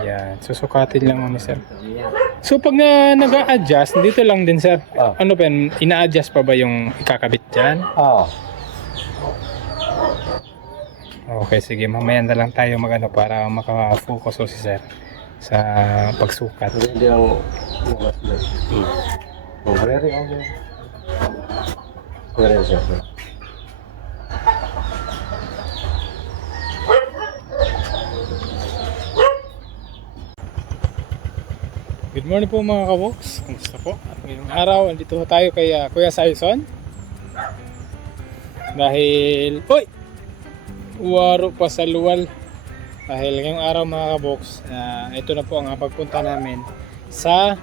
Yan, susukatin lang mo, sir. So pag nag-a-adjust, dito lang din, sir. Ano pa yan? Ina-adjust pa ba yung ikakabit dyan? Oo. Okay, sige. Mamaya na lang tayo magano para makafocus si sir sa pagsukat. Hindi lang. Very okay. Very okay. Good morning po mga kaboks. Kumusta po? At ngayong araw, andito tayo kay Kuya Saison. Dahil, waro pa sa luwal. Dahil ngayong araw mga kaboks, ito na po ang pagpunta namin sa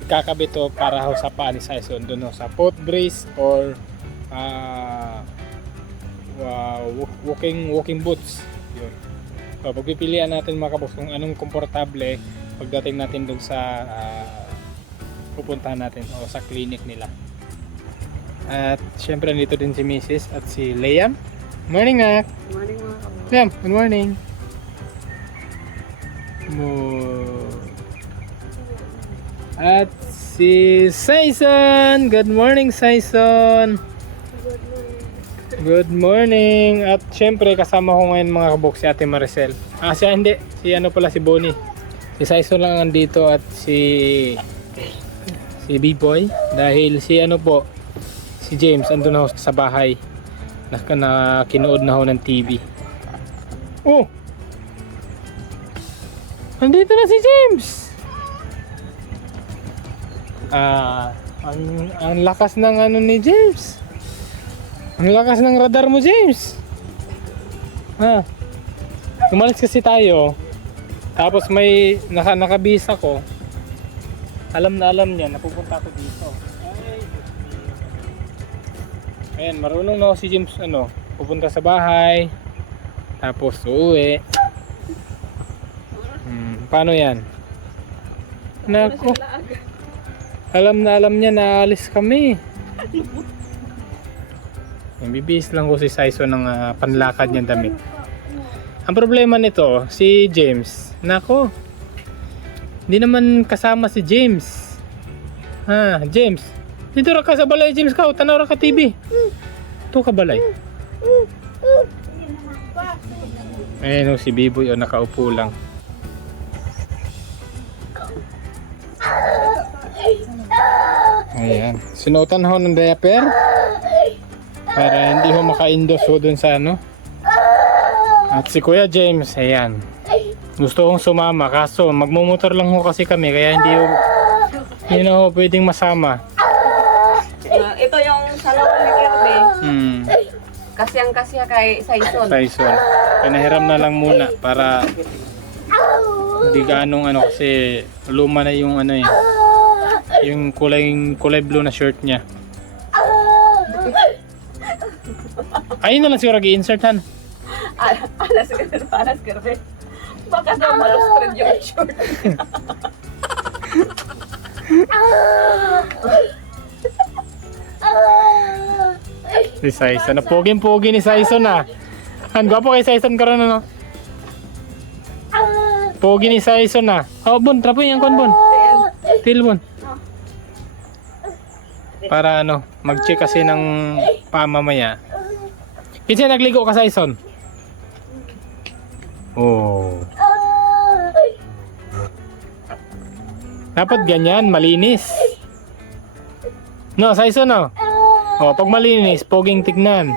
ikakabit para ho sa paa ni Saison. Doon ho sa foot brace or walking boots. Yun. So, pagpipilian natin mga kaboks kung anong komportable pagdating natin doon sa pupuntahan natin o sa clinic nila. At syempre nandito din si Mrs. at si Liam. Morning, Nak! Morning mga kapatid. Liam, good morning! At si Saison! Good morning, Saison! Good morning! At syempre kasama ko ngayon mga kabok si Ate Maricel. Siya hindi. Si ano pala, si Bonnie. Si Saison lang andito at si B-Boy. Dahil si ano po, si James andun na ho sa bahay. Na kinuod na ho ng TV. Oh! Andito na si James! Ang lakas ng ano ni James. Ang lakas ng radar mo, James. Umalis kasi tayo. Tapos may nakabisa ko. Alam na alam niya, napupunta ako dito. Ayan, marunong na ako si James, pupunta sa bahay. Tapos uuwi. Paano yan? Naku. Alam na alam niya na alis kami. Bibihis lang ko si Saison ng panlakad niyang damit. Ang problema nito, si James. Nako. Hindi naman kasama si James. James. Dito ra ka sa balay, James ka. Tanaw ra ka TV. Ito ka balay. Ayun si Biboy nakaupo lang. Ayan. Sinuotan ho ng diaper. Para hindi ho maka-indos ho dun sa ano. At si Kuya James, ayan. Gusto kong sumama kaso magmumotor lang ho kasi kami kaya hindi na ho pwedeng masama. Ito yung salon ni Kirby. Kasiyang-kasya kay Saison. Saison. Pinahiram na lang muna para hindi ganong kasi luma na yung yung kulay blue na shirt niya. Ayun na lang siguro i-insert han. Alas Kirby. Baka daw malustred yung short. Si Saison. Poging-pogi ni Saison Han, gwapo kay Saison karon ano? Pogi ni Saison Bon, trapo yung kon bon. Til bon. Para mag-check kasi ng pamamaya. Kinsa nagligo ka Saison? Oh. Dapat ganyan, malinis. No, Saison pag malinis, poging tignan.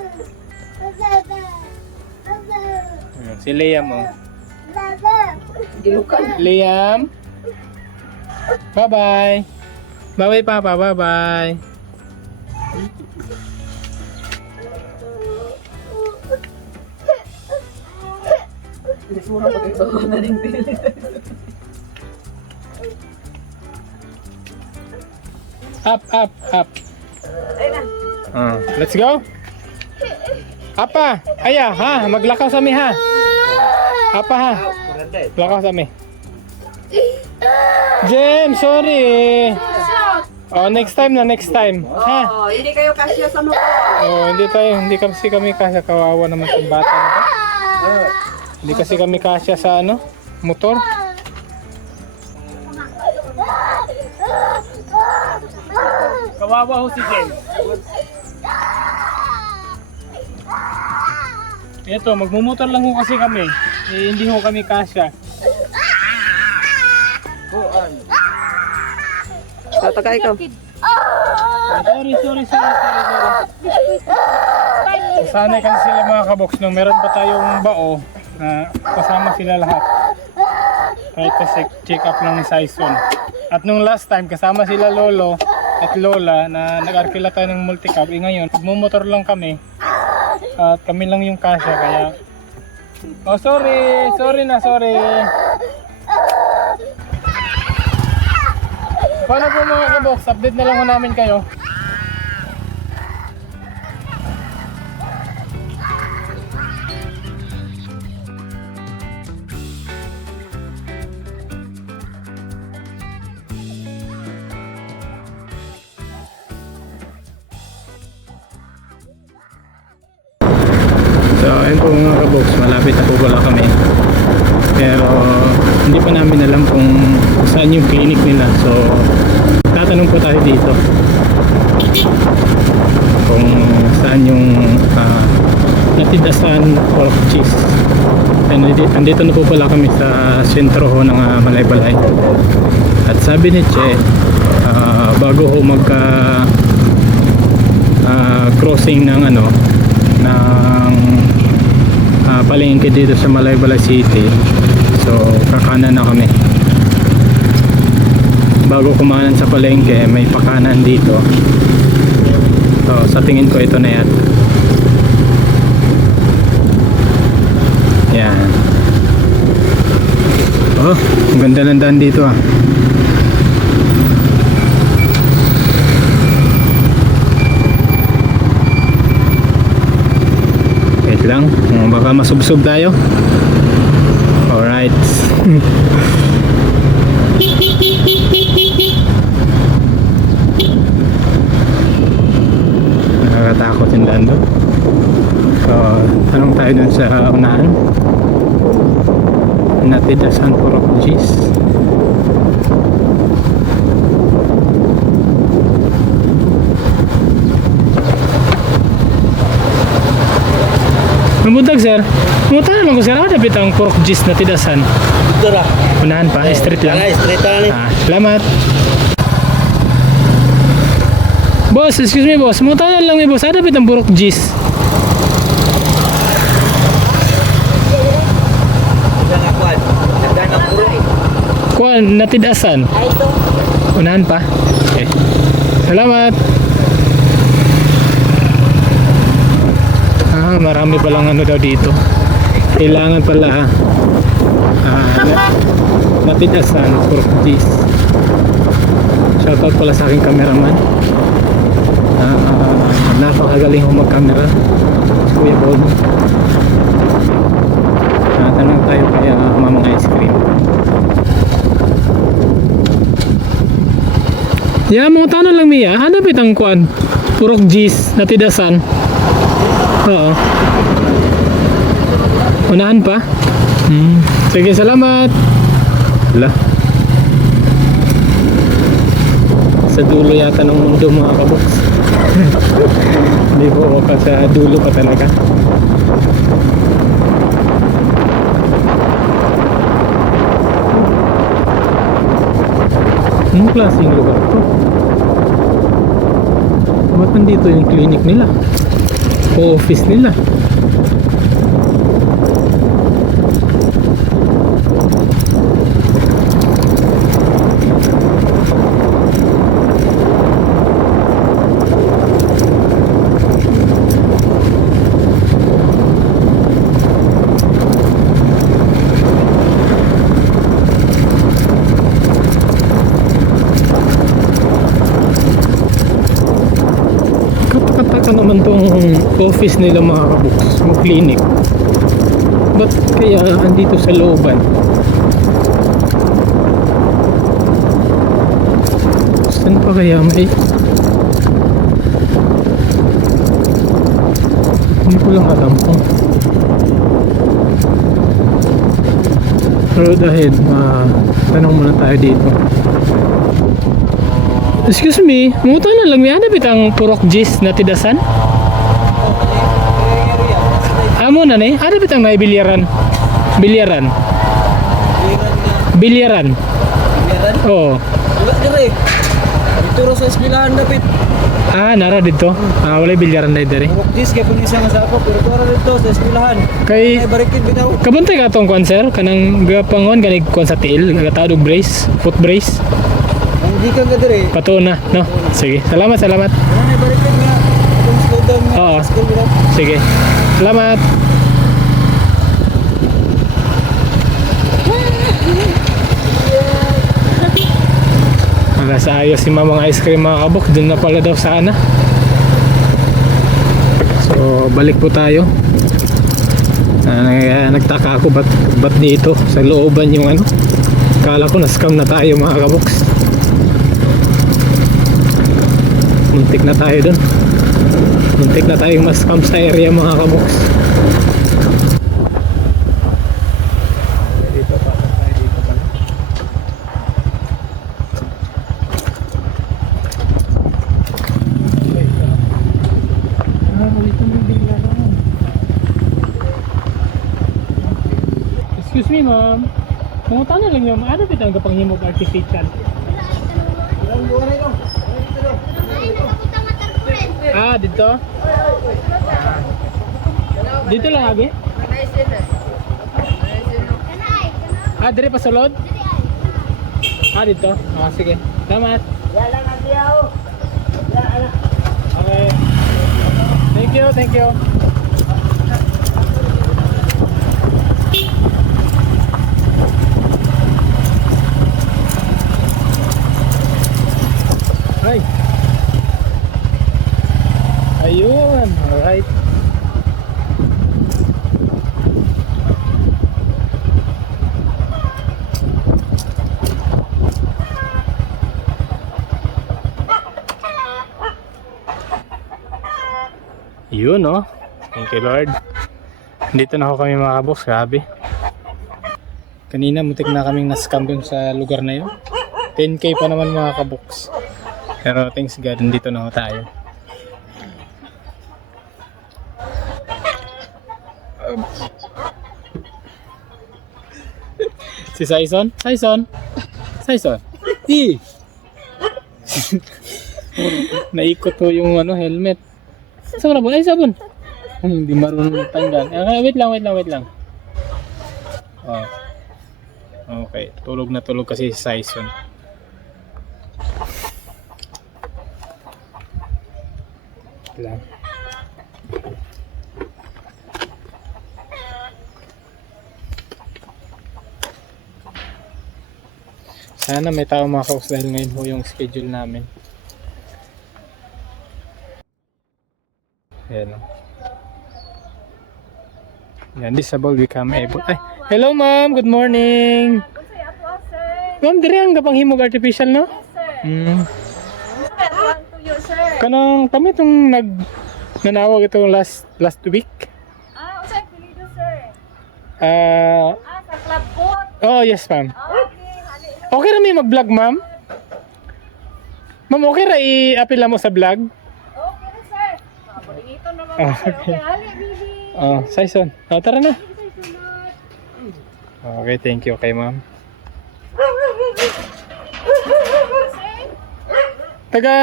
Si Liam Liam. Bye-bye. Bye-bye, Papa. Bye-bye. Up. Let's go. Apa? Aya, maglakaw sa mi Apa Lakaw sa mi. James, sorry. Next time. Hindi kayo kasya sa motor. Hindi kasi kami kasya, kawawa naman sa bata na to. Hindi kasi kami kasya sa motor. Kawawa ho si James. Ito, magmumotor lang ho kasi kami. Eh, hindi ho kami kasya. Tataka ikaw. Sorry. Sanay kasi sila mga kabox nung meron pa tayong bao na kasama sila lahat. Kahit kasi check up lang ni Saison. At nung last time kasama sila lolo at lola na nag-arkila tayo ng multicab. Eh ngayon, magmumotor lang kami. At kami lang yung kasya kaya... Oh sorry. Paano po mga kabox? Update na lang ho namin kayo. So ayun po mga kabox, malapit na po pala kami. Pero hindi pa namin alam kung saan yung clinic nila. So tatanong po tayo dito kung saan yung natidasan pork cheese. And andito na po pala kami sa sentro ho ng Malaybalay. At sabi ni Che, bago ho magka crossing ng ng palengke dito sa Malaybalay City, so kakanan na kami. Bago kumanan sa palengke may pakanan dito, so sa tingin ko ito na yan. Yan. Oh, ang ganda ng daan dito ah. Wait lang, baka masubsob tayo. Alright. Nakakatakot yung daan doon. So, tanong tayo dun sa unahan. Natidasan pork cheese. Mabuntag sir. Muta naman ko sir, ada bitang pork cheese na tidasan. Ito ra. Unahan pa, street lang. Straight lang ni. Salamat. Boss, excuse me boss. Muta na lang ni boss, ada bitang pork cheese. Kuan, natidasan. Unahan pa. Okay. Salamat. Marami palang ano daw dito. Kailangan pala natidasan pork cheese. Shoutout pala sa aking cameraman. Napakagaling ho mag-camera. Si Kuya Bon. Tanong tayo kaya mamang ice cream. Ya, mga tanong lang Mia. Ano bitang kuan? Pork cheese natidasan. Oo. Unahan pa? Sige, salamat. Wala. Sa dulo yata ng mundo mga kabox. Hindi po ako sa dulo pa talaga. Anong klaseng lugar to? Ba't nandito yung clinic nila? O office nila? Katakataka naman tong office nila mga kabuks, yung clinic. Ba't kaya andito sa looban? Saan pa kaya may? Hindi ko lang alam kung Road ahead. Tanong muna tayo dito. Excuse me, muto na lang may ano bitang purok gis na tidasan? Amo na ni, ano bitang na bilyaran? Bilyaran? Bilyaran? Oo. Wala dire. Dito sa eskwelahan dapat. Nara dito. Wala bilyaran na dito. Mukjis kay pun isang sa ako pero tuwa dito sa eskwelahan. Kay Ay barikid bitaw. kabuntay ka tong konser kanang gapangon kanig kon sa tiil, gatadog brace, foot brace. Hindi ka dire. Pato na, no? Sige. Salamat. Ay barikid nga. Atong slogan nga. Oo. School bitaw. Sige. Salamat. Nasa ayos si mamang ice cream mga kabok. Doon na pala daw sana. So balik po tayo. Nagtaka ako ba't dito sa looban yung ano. Kala ko na-scam na tayo mga kaboks. Muntik na tayo dun. Muntik na tayong ma-scam sa area mga kaboks. Dito pa tayo dito pa. Excuse me ma'am. Pumunta na lang yung ano bitang kapanghimog artificial. Dito? Dito lang agi? Dire pa sulod? Dito? Sige. Salamat. Okay. Thank you. Ay. Ayun, alright. Yun, no? Thank you, Lord. Dito na ako kami mga kaboks, grabe. Kanina mutik na kaming na-scam dun sa lugar na yun. 10k pa naman mga kaboks. Pero thanks God, dito na ako tayo. Si Saison? Saison? Naikot ko yung helmet. Sabon na ba? Ay, sabon! Hindi marunong tanggal. Wait lang. Okay, tulog na tulog kasi si Saison. Lang. Sana may tao makaus dahil ngayon ho yung schedule namin. Ayan o. Yan, disable become able. Ay, hello ma'am, good morning. Ma'am, diri ang kapanghimog artificial, no? Yes, sir. Kanang kami itong nanawag ito last week. Usay pilido, sir. Sa club boat. Oh, yes ma'am. Okay, Okay na may mag-vlog ma'am? Ma'am, okay ra i-apila mo sa vlog? Okay na, sir. Paborito naman Ah, sir. okay. Okay, hali, bibi. Saison. Tara na. Say sunod. Okay, thank you kay ma'am. Taga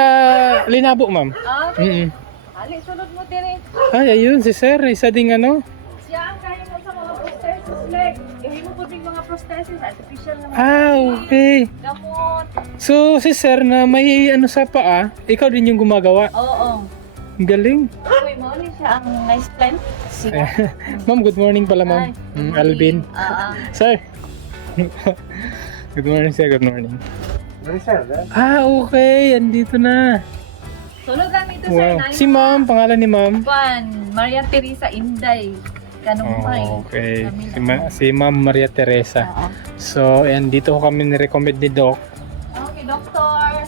Linabo ma'am. Okay. Hali, sunod mo din eh. Ay, ayun si sir. Isa ding ano. Siya ang kaya mo sa mga prosthesis leg. Gawin mo po din mga prosthesis. Artificial naman. Okay. Gamot. So, si sir na may ano sa paa, ikaw din yung gumagawa. Oo. Ang galing. Uy, mauli siya ang nice plant. Siya. Ma'am, good morning pala ma'am. Alvin. Sir. Good morning sir, good morning. Okay. Andito na. Sunod kami ito, sir. Wow. Si ma'am, pangalan ni ma'am. Maria Teresa Inday. Kanumay. Okay. Kami Si Ma'am Maria Teresa. Oo. So, and dito ko kami ni-recommend ni Doc. Okay, doktor.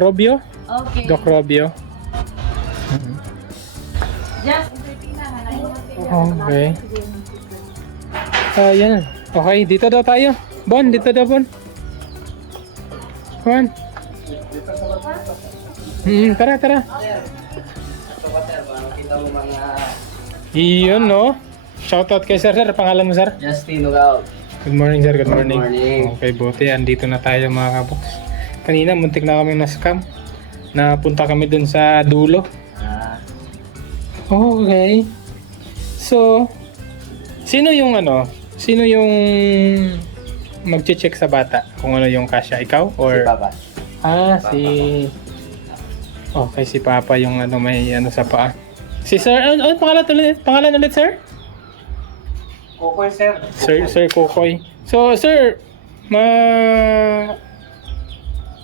Robio? Okay. Doc Robio. Just, entertain na. Okay. Yan. Okay, dito daw tayo. Bon, dito daw, Bon. Bon. Tara, tara. Ito ba sir, makita mo mga Iyon, no? Shoutout kay sir, sir. Pangalan mo, sir? Justin Ugaw. Good morning, sir. Good morning. Good morning. Okay, buti. Andito na tayo, mga kabox. Kanina, muntik na kami na-scam. Napunta kami dun sa dulo. Okay. So, sino yung mag-check sa bata kung ano yung kasya? Ikaw? Or... Si Papa. si... Okay, si Papa yung may sa paa. Si Sir, pangalan ulit, sir? Kukoy sir. Sir Kokoy. So, sir,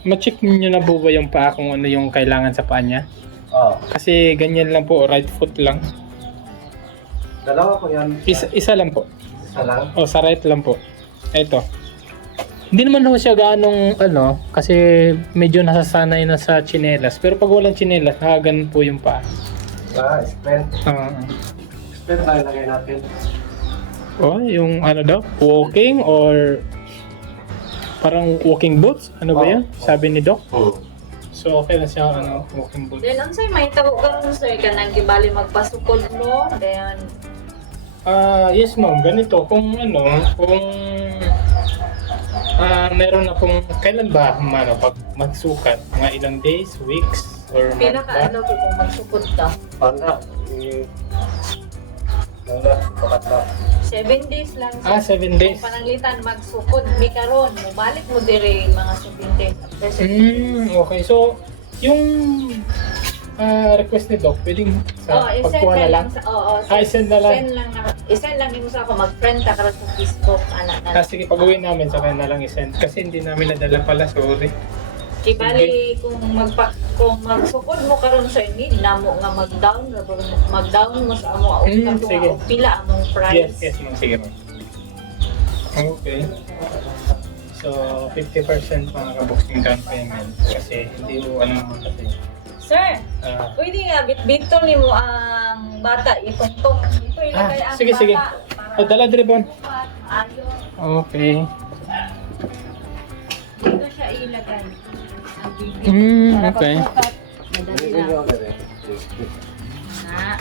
ma-check niyo na po ba yung paa kung ano yung kailangan sa paa niya? Oo. Kasi ganyan lang po, right foot lang. Dalawa po yan. Isa lang po. Isa lang. O, sa right lang po. Ito. Hindi naman ho siya ganong kasi medyo nasasanay na sa tsinelas. Pero pag walang tsinelas, nakaganon po yung paa. Spend. Spend na ilagay natin. Yung daw? Walking or parang walking boots? Ano ba yan? Sabi ni Doc. So, okay na siya, walking boots. Then, unsay may tawag karon sir ka nang gibali magpasukod mo. Then, Yes ma'am, ganito. Kung meron na pong, kailan ba, pag magsukat? Mga ilang days, weeks, or pila month ka ba? ano kung magsukod ka? Panda. Pakat na. 7 days lang. 7 days. Kung pananglitan magsukod mi karon, mobalik mo dire mga 7 days after 7 days. Okay. So, yung request ni Doc, pwedeng sa i-send pagkuha na lang? I-send na lang. I-send lang nimo sa ako mag-friend ka karon sa Facebook ana na. Sige, pag-uwi namin, sa kanya na lang i-send. Kasi hindi namin nadala pala, sorry. Ibali kung magsukod mo karon sa need namo nga mag-down mo sa amo sige. pila among price. Yes ma'am. Sige ma'am. Okay. So, 50% mga kaboxing down payment. Kasi hindi mo kasi. Sir, pwede nga bitbito nimo ang bata itungtong. Ito ilagay ang sige, bata. sige. Dala dire bon. Ayo. Okay. Dito siya ilagay. Ang bibig. Para Okay. pagsukat, madali lang. Na.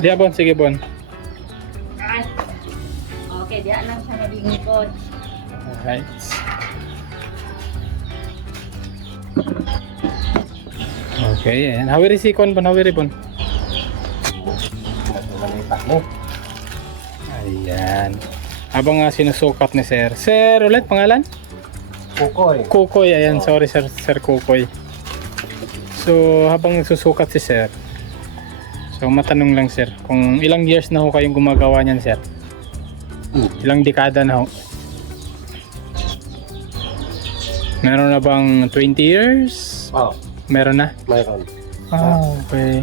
Diya bon, sige bon. Ay. Okay, diyan lang siya nabingkod. Alright. Okay, and hawiri si Kon bon, hawiri bon. Ayan. Habang sinusukat ni Sir. Sir, ulit pangalan? Kukoy. Kukoy, ayan. Sorry Sir Kukoy. So, habang nagsusukat si Sir. So, matanong lang Sir, kung ilang years na ho kayong gumagawa niyan Sir? Ilang dekada na ho? Meron na bang 20 years? Meron na? Mayroon. Okay.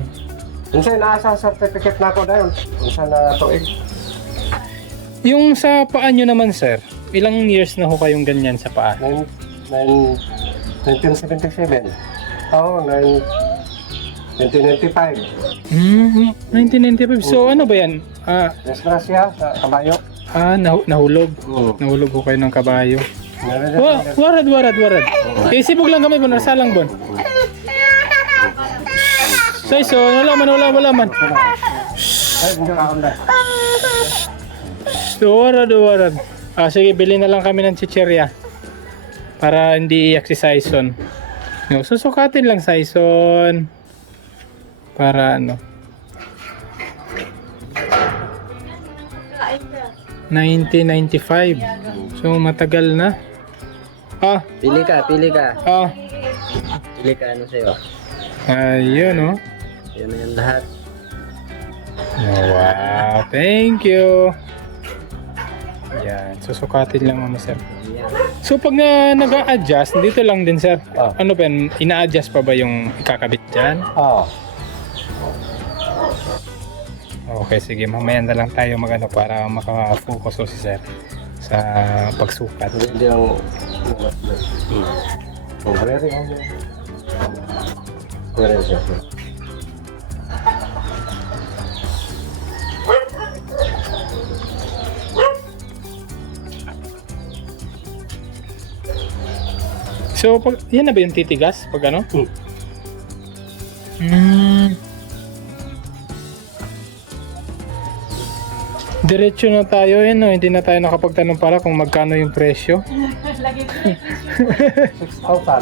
Unsa nasa certificate na ako dayon? Unsa na tuig? Yung sa paa nyo naman Sir, ilang years na ho kayong ganyan sa paa? 1977. 1995. 1995. So ano ba yan? Desgrasya sa kabayo. Nahulog. Nahulog ho kayo ng kabayo. Warad. Isibog lang kami, bon. Nasalang, bon. So, wala man. Ay, hindi ako na. So, warad. Sige, bili na lang kami ng chichirya. Para hindi i-iyak si Saison. Susukatin lang, Saison. Para 1995. So, matagal na. Pili ka. Pili ka ano sa'yo. Ayun, oh. Yan na yan lahat. Wow, thank you. Ayan, susukatin lang muna sir. So pag nag-a-adjust, dito lang din sir. Ano ba yan? Ina-adjust pa ba yung ikakabit dyan? Okay, sige. Mamaya na lang tayo para maka-focus si sir sa pagsukat. Hindi ang... So, pag, yan na ba yung titigas? Pag ano? Diretso na tayo yun, no? Hindi na tayo nakapagtanong para kung magkano yung presyo. Lagi ko 6,000.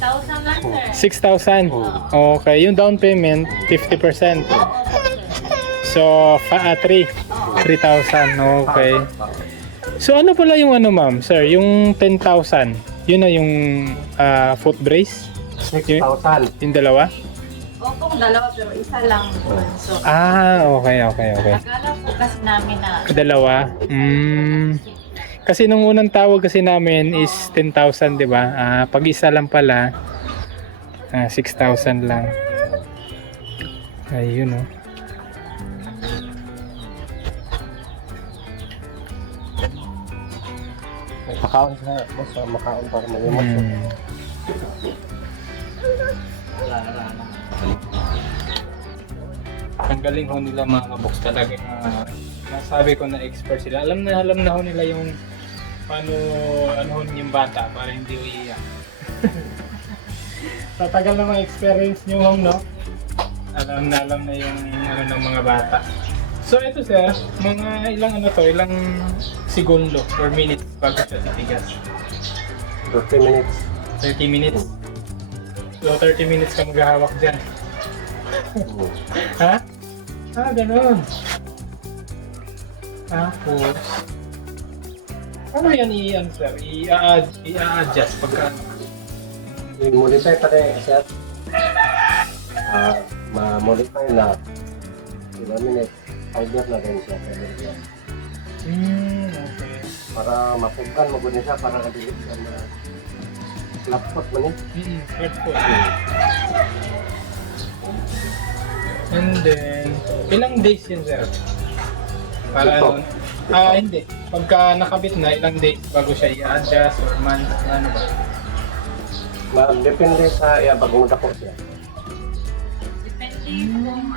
6,000 lang, sir. 6,000. Okay, yung down payment, 50%. So, 3,000. Okay. So, ano pala yung ano, ma'am? Sir, yung 10,000, yun na yung foot brace? 6,000. Yung dalawa? Opo, dalawa pero isa lang. So, Okay. akala po kasi namin na Dalawa? Kasi nung unang tawag kasi namin is 10,000, di ba? Pag isa lang pala, 6,000 lang. Ayun, oh. Makaon sa boss, makaon para malimot. Ang galing ho nila mga kabox talaga. Nasabi ko na expert sila. Alam na ho nila yung paano ano ho yung bata para hindi uiiyak. Sa tagal na mga experience nyo, ma'am, no? Alam na yung ano ng mga bata. So ito sir, mga ilang segundo or minutes bago siya titigas. 30 minutes. 30 minutes. So 30 minutes ka maghahawak dyan. Ha? Ganun. Tapos, ano yan i-answer? I-adjust pagka I-modify pa rin kasi ma-modify na 1 minute. 5 na rin siya. Okay. Para mapugkan mo guni siya para kadilit ka na laptop man eh. Good po. And then, ilang days yun sir? Para Ito. ano? Hindi. Pagka nakabit na, ilang days bago siya i-adjust or months, ano ba? Depende sa pag umudako siya. depende kung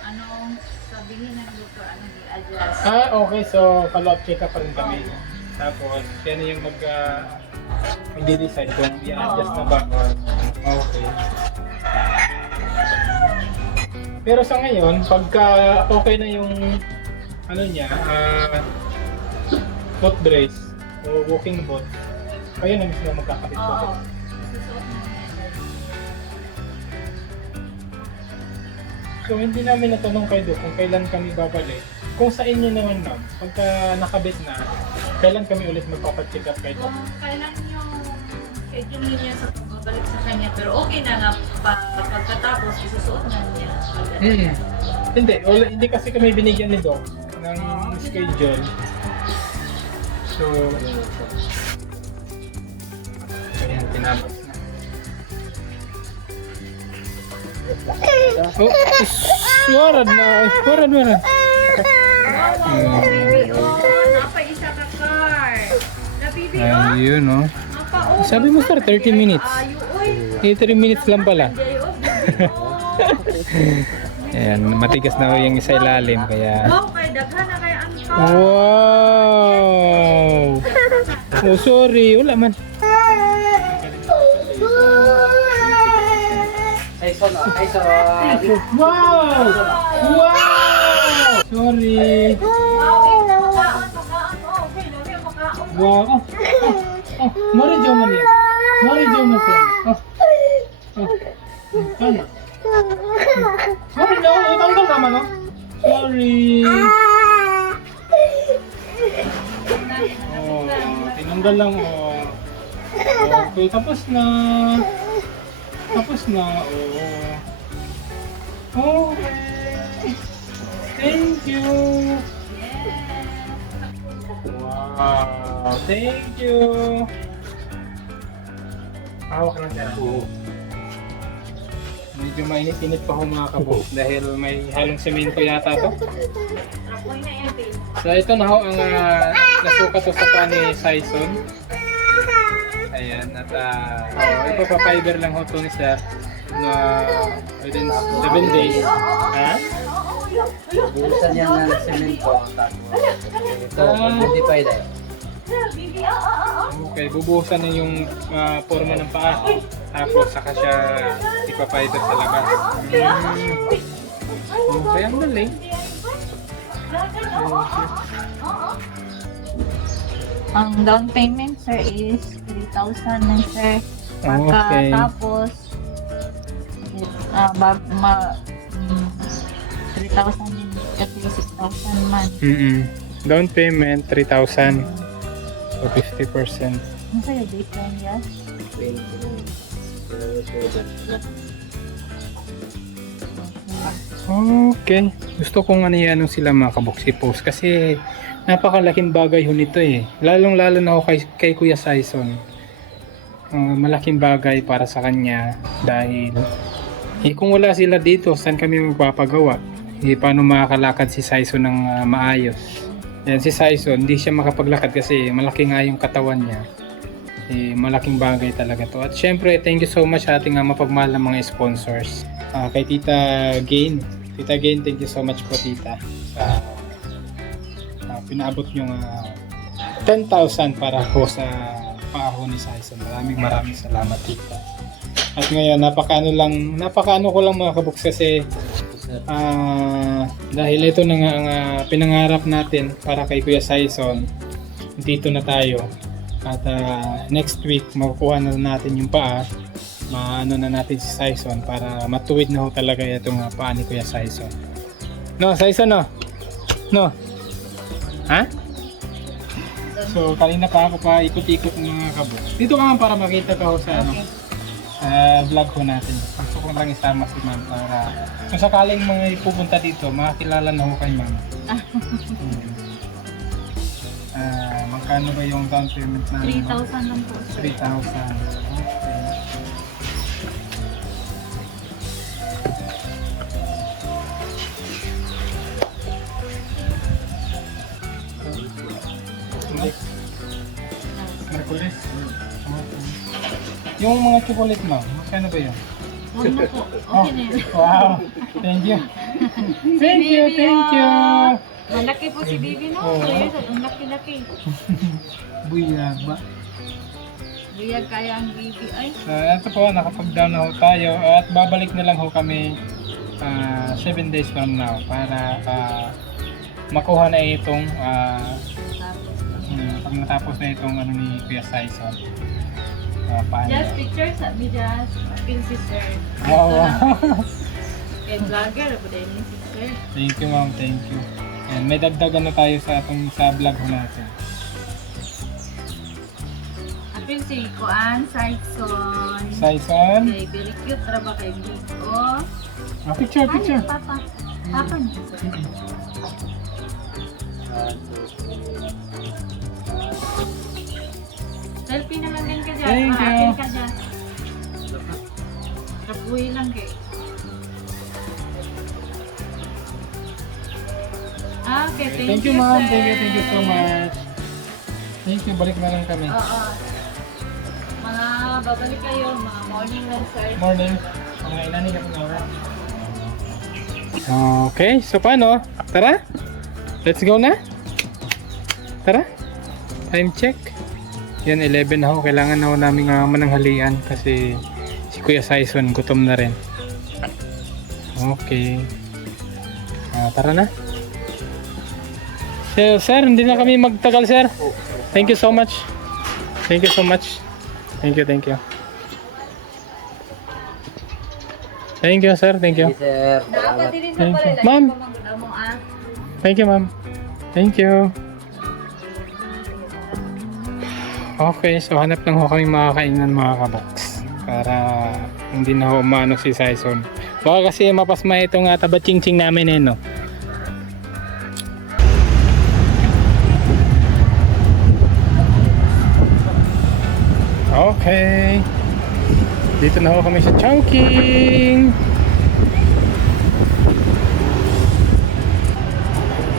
anong sabihin ng doktor, anong i-adjust. Okay. So, follow-up check-up pa rin kami. Tapos, yan yung mag-decide kung i-adjust na ba or okay. Pero sa ngayon, pagka okay na yung ano niya, foot brace o walking boot, kayo na mismo magkakabit po. Oo. Susuot mo na yan. So hindi namin natanong kay Doc kung kailan kami babalik. Kung sa inyo naman ma'am, pagka nakabit na, kailan kami ulit magpapacheck up kay Doc? Kung kailan yung schedule niya sa pagbabalik sa kanya, pero okay na nga pagkatapos isusuot na niya. Hindi kasi kami binigyan ni Doc ng schedule. So, ayan, tinapos na. Suwarad na. Baby, napa-isa ka car. Nabibi, Ayun, oh. Napa, Sabi mo sir, 30 minutes. Ayo, 3 minutes lang pala. Ayan, matigas na yung isa ilalim kaya... Wow, kay daghan na kay ang car. Wow! Oh, sorry. Wala man. Wow! Wow! Sorry. Wow. Mori jo man yan. Mori jo man yan. Ano? Sorry na. Tanggal naman, no? Sorry. Tinanggal lang, Okay, tapos na. Okay. Thank you. Wow, thank you. Hawak lang siya. Medyo mainit-init pa ako mga kabuk dahil may halong semento yata to. So ito na ho ang nasukat to sa pan ni Saison. Ayan, at ito pa fiber lang ho to ni sir na within 7 days. Ha? Bilisan niya ng semento tapos ito, modify na Okay, bubuhusan na yung forma ng paa. Tapos saka siya ipapider sa labas. Okay, ang galing. Ang down payment, sir, is 3,000 na, sir. Okay. Tapos, 3,000 din. Kasi 6,000 man. Down payment, 3,000. So, 50%. Ano sa'yo, date lang yan? 20. Okay. Gusto kong ano yan sila mga kaboksi post kasi napakalaking bagay ho nito eh. Lalong-lalo na ako kay Kuya Saison. Malaking bagay para sa kanya dahil kung wala sila dito, saan kami magpapagawa? Paano makakalakad si Saison ng maayos? Yan, si Saison, hindi siya makapaglakad kasi malaki nga yung katawan niya. Malaking bagay talaga to. At syempre, thank you so much sa ating mapagmahal ng mga sponsors. Kay Tita Gain. Tita Gain, thank you so much po, Tita. Sa pinaabot yung 10,000 para po sa paaho ni Saison. Maraming salamat, Tita. At ngayon, napakaano ko lang mga kabuks kasi dahil ito na nga ang pinangarap natin para kay Kuya Saison. Dito na tayo. At next week, makukuha na natin yung paa. Maano na natin si Saison para matuwid na ho talaga itong paa ni Kuya Saison. No, Saison, no? No? Ha? So, kanina pa ako pa ikot-ikot ng mga kabuk. Dito ka man para makita ka ho sa vlog ko natin. Gusto ko lang isama si ma'am para kung sakaling mga pupunta dito, makakilala na ho kay ma'am. Magkano ba yung down payment na? 3,000 lang po, sir. 3,000. Okay. Merkulis. Yung mga chocolate mo, magkano ba yun? Huwag na po. Okay na yun. Wow! Thank you! Thank you! Thank you! Malaki po si Bibi, no? Oo. Serious, ang laki-laki. Buyag ba? Buyag kaya ang Bibi. Ay, So, ito po, nakapag-down na ho tayo at babalik na lang ho kami 7 days from now para makuha na itong pag natapos na itong ano ni Kuya Saison. Paano? just picture sa mi just pin si sir. Wow! Kay vlogger, po din si sir. Thank you ma'am, thank you. And may dagdagan na tayo sa vlog ho natin. Apil si Kuan, Saison. Saison? Kay very cute, traba kay Bigo. Picture, Ano, picture. Papa? Papa niya, sir. Selfie naman din ka dyan. Thank you. Apil ka dyan. Kapuhi lang kay. Okay, Thank you ma'am, thank you so much. Thank you, balik na lang kami. Oo. Mga babalik kayo, mga morning lang, sir. Morning. Mga inani ka pong oras. Okay, so paano? Tara? Let's go na? Tara? Time check. Yan, 11 na ako. Kailangan na ako namin mananghalian kasi si Kuya Saison gutom na rin. Okay. Tara na. So, sir, hindi na kami magtagal, sir. Thank you so much. Thank you so much. Thank you, thank you. Thank you, sir. Thank you. Sir, Dapat din sa Thank pala. you. Lagi Ma'am. pa maganda mo, ah. Thank you, ma'am. Thank you. Okay, so hanap lang ho kami makakainan mga kaboks para hindi na ho umano si Saison. Baka kasi mapasma itong taba-ching-ching namin no? Okay. Dito na ho kami sa Chowking.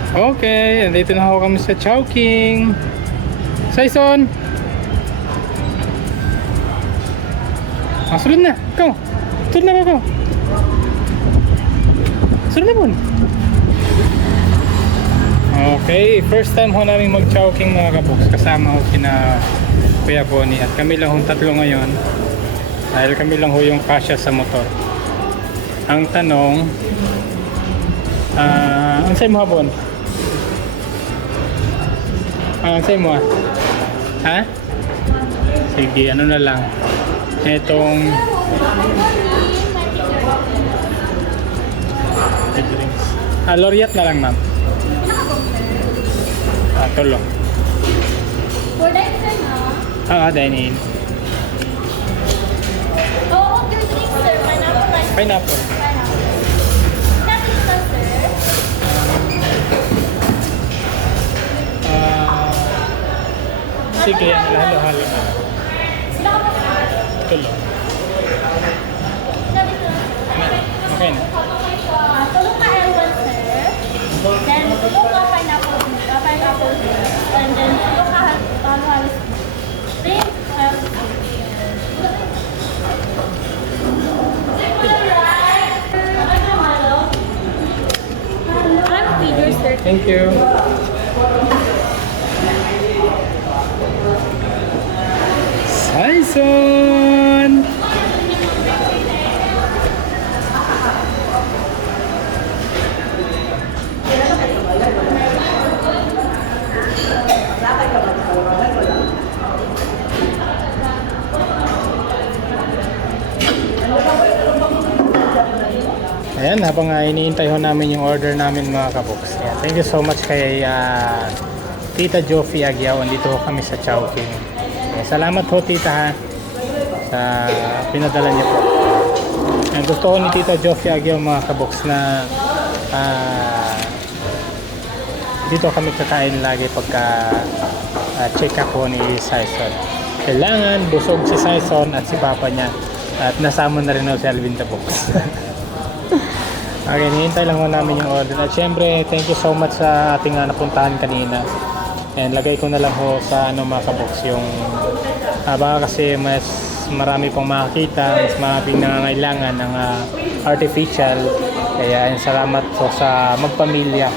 Okay, dito na ho kami sa Chowking. Saison! Sunod na! Ikaw! Sunod na ako! Sunod na po! Okay, first time ho namin mag-chowking mga kaboks. Kasama ho sina Kuya Bonnie at kami lang hong tatlo ngayon. Dahil kami lang ho yung kasya sa motor. Ang tanong, ang sa'yo mo ha, Bon? Ang sa'yo mo ha? Ha? Sige, ano na lang. Itong drinks. Laureate na lang, ma'am. Tulo. For that, sir, no? Dine-in. Oh, your drink, sir. Pineapple rice. Pineapple. Pineapple. Nothing pa, sir. Sige, halo-halo na. Sila ka ba, sir? Tulo. Nothing pa. Okay na. Tulong ka L1, sir. Then, tulong ka pineapple, sir. And then, tulong ka halo-halo. Drink, I'm feeder, sir. Thank you. Saison! Ayan, habang iniintay ho namin yung order namin mga kaboks. Ayan, thank you so much kay Tita Joffy Aguiao. Andito ho kami sa Chowking. Ayan, salamat ho Tita ha sa pinadala niyo po. Ayan, gusto ko ni Tita Joffy Aguiao mga kaboks na dito kami kakain lagi pagka check up ho ni Saison. Kailangan busog si Saison at si Papa niya. At nasama na rin ho si Alvin the Box. Okay, hinihintay lang ho namin yung order. At syempre, thank you so much sa ating napuntahan kanina. And lagay ko na lang ho sa mga kabox yung baka kasi mas marami pong makakita, mas maraming nangangailangan ng artificial. Kaya salamat po sa magpamilya.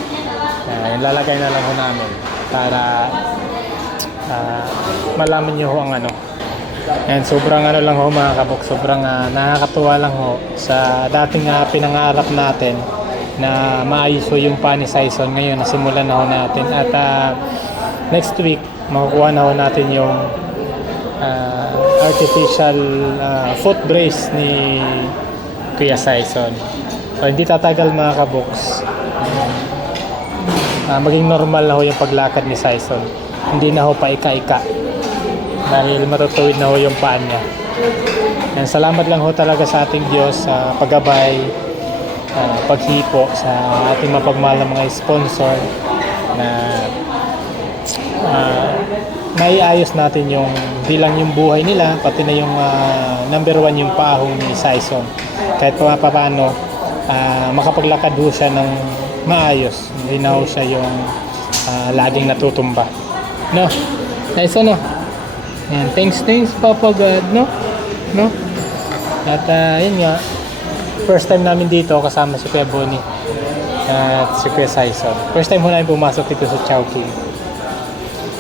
Lalagay na lang ho namin para malaman nyo ho ang And sobrang lang ho mga kabok, sobrang nakakatuwa lang ho sa dating pinangarap natin na maayos ho yung pa ni Saison. Ngayon nasimulan na ho natin at next week makukuha na ho natin yung artificial foot brace ni Kuya Saison. So hindi tatagal mga kaboks, maging normal na ho yung paglakad ni Saison. Hindi na ho pa ika-ika dahil matutuwid na ho yung paan niya. And salamat lang ho talaga sa ating Diyos sa paggabay, paghipo sa ating mapagmahal na mga sponsor na maiayos natin yung di lang yung buhay nila, pati na yung number one yung paahong ni Saison. Kahit paano makapaglakad ho siya ng maayos, hindi na ho siya yung laging natutumba. No? Saison, no? Ayan, thanks Papa God, no? At yun nga, first time namin dito kasama si Kuya Bonnie at si Kuya Saison. First time ho namin pumasok dito sa Chowking.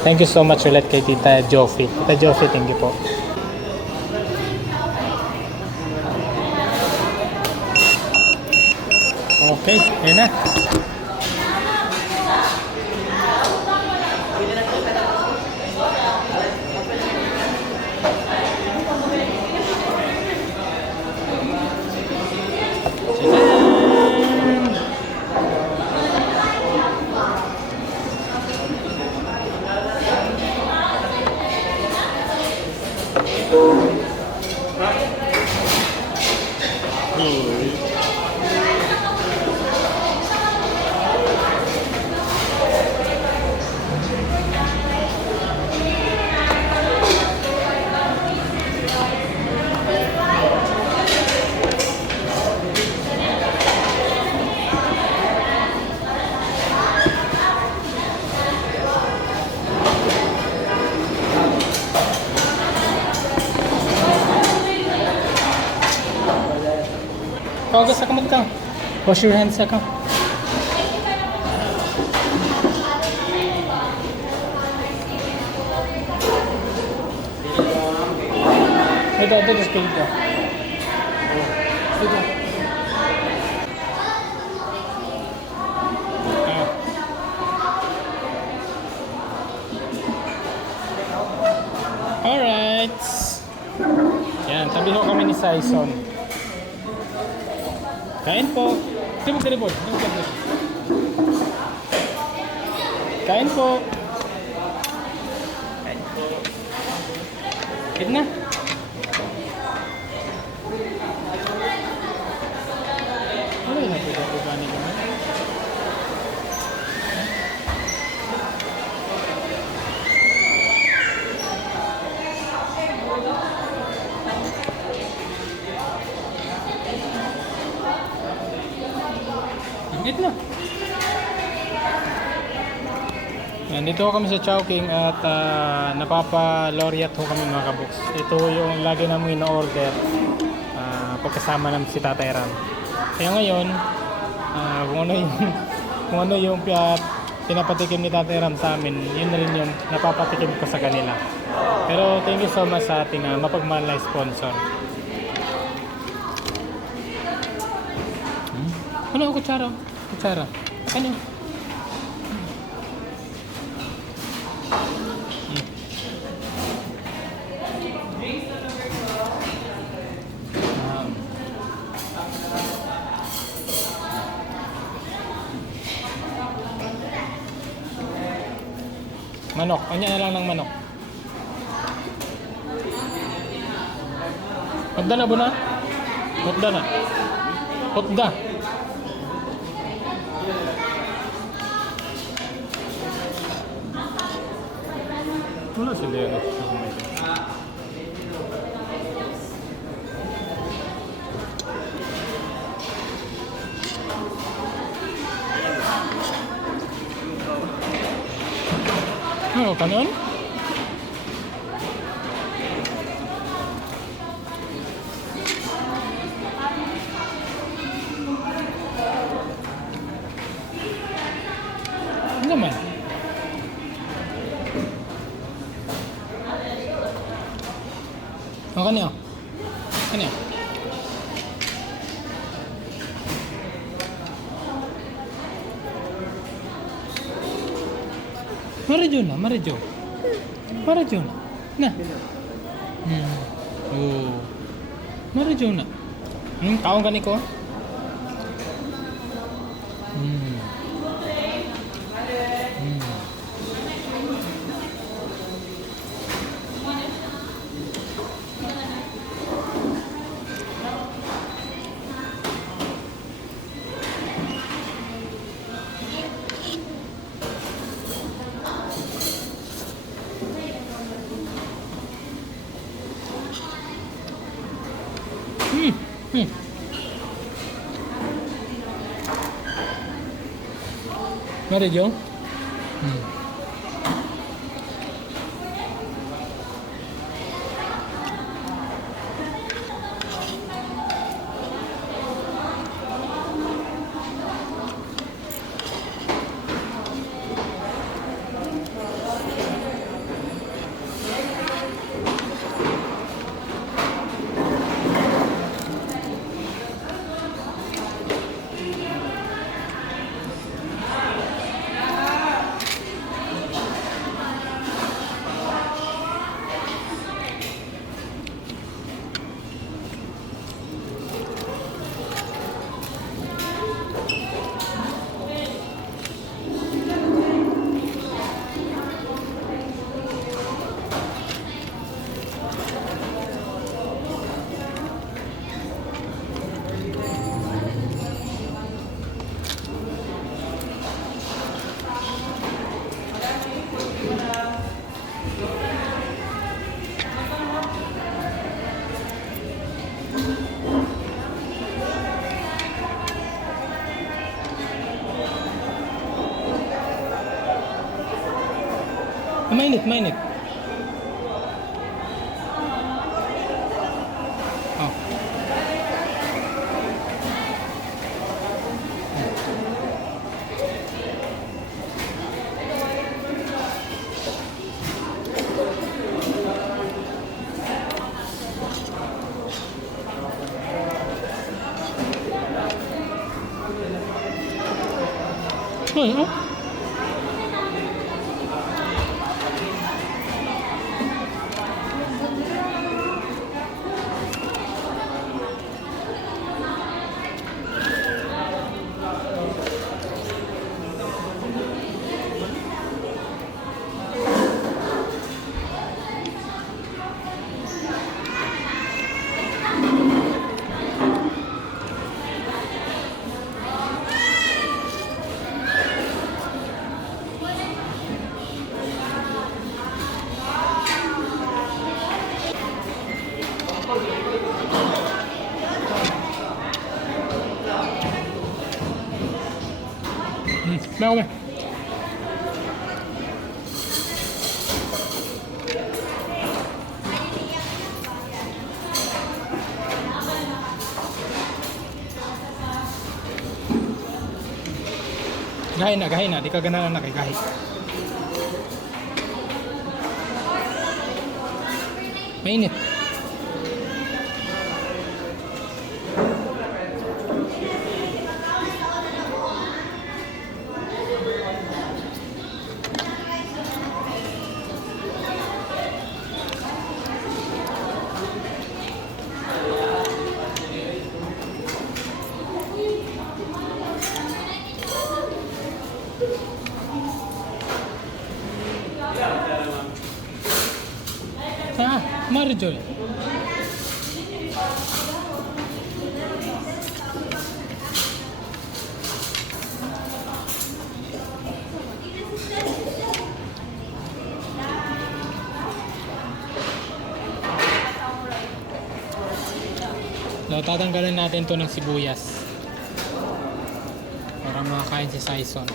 Thank you so much ulit kay Tita Joffy. Tita Joffy, thank you po. Okay, yun na. Hugas sa kamot ka. Wash your hands ka. Ito, spin ko. Ito. Alright. Yan, tabi ho kami ni Saison. Kain po. Tibog. Kain po. Eat na. Ano yung napita-pipa ni kami? Eat na. Nandito kami sa Chowking at napapa-laureate ho kami mga kaboks. Ito yung lagi namin ina-order pagkasama namin si Tatay Ram. Kaya ngayon, kung ano yung pinapatikim ni Tatay Ram sa amin, yun na rin yung napapatikim ko sa kanila. Pero thank you so much sa ating mapagmahal na sponsor. Ano? Kutsara. Ano? Manok. Kanya na lang ng manok. Hotda na, Buna? Hotda na. Hotda. Wala sila yan. Oh, kanon? Ano naman? Oh, kanyo? Kanyo? Marajo na. Na. Oh. Marajo na. Taong ganiko? Marajo? Mainit. Oh. oh. Mau ba? Gahi na, di ka ganahan na kay gahi. Mainit. Marjorie. So, tatanggalin natin to ng sibuyas para makakain si Saison.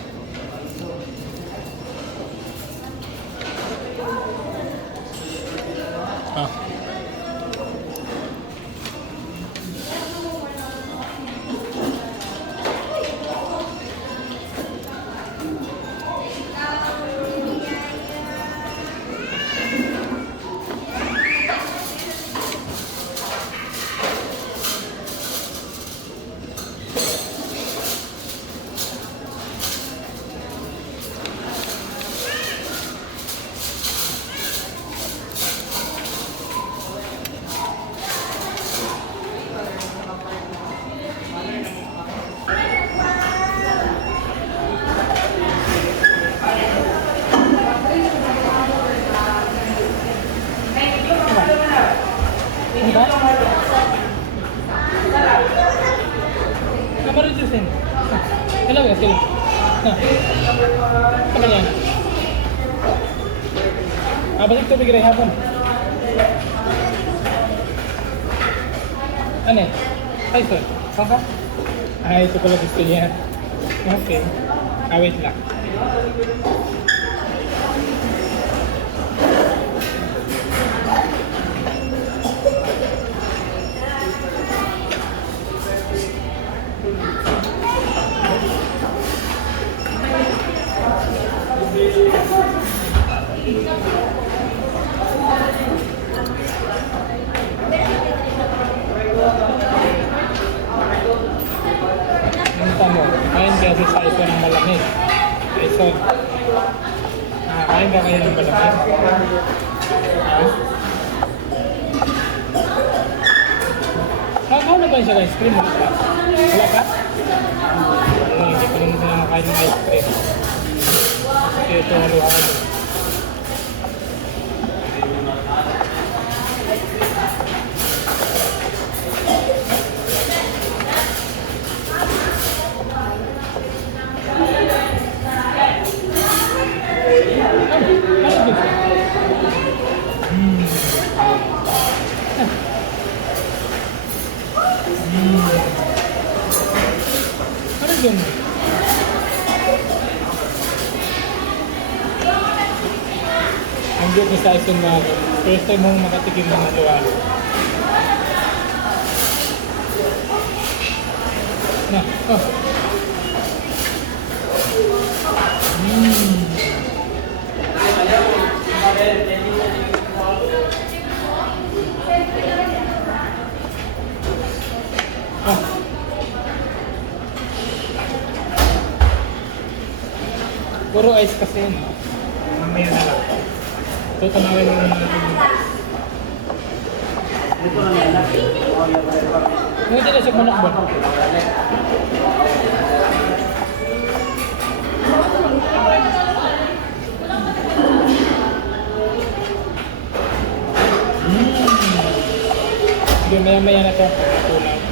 Ah. Kamar itu sen. Hello guys, hello. Nah. Kapan yan? Balik to bigray hapon. Ano? Ay, sir. Saan ka? Ay, ito pala gusto niya. Okay. Wait lang. Mo, kain kaya si Saison ng malamig. Saison. Kain ka kayo ng malamig? Ano ba siya ng ice cream? Wala ka? Hindi ko naman sila makain ng ice cream. Kasi ito haluhan ko. Ano yun? Ang good ni Saison na first time mong makatikim ng halo-halo. Na, oh. ice kasi yun. Mamaya na lang. Tutunawin mo naman natin yung ice. Dito na yan. Hindi na siya manakbon. Sige, maya-maya na ito. Tulang.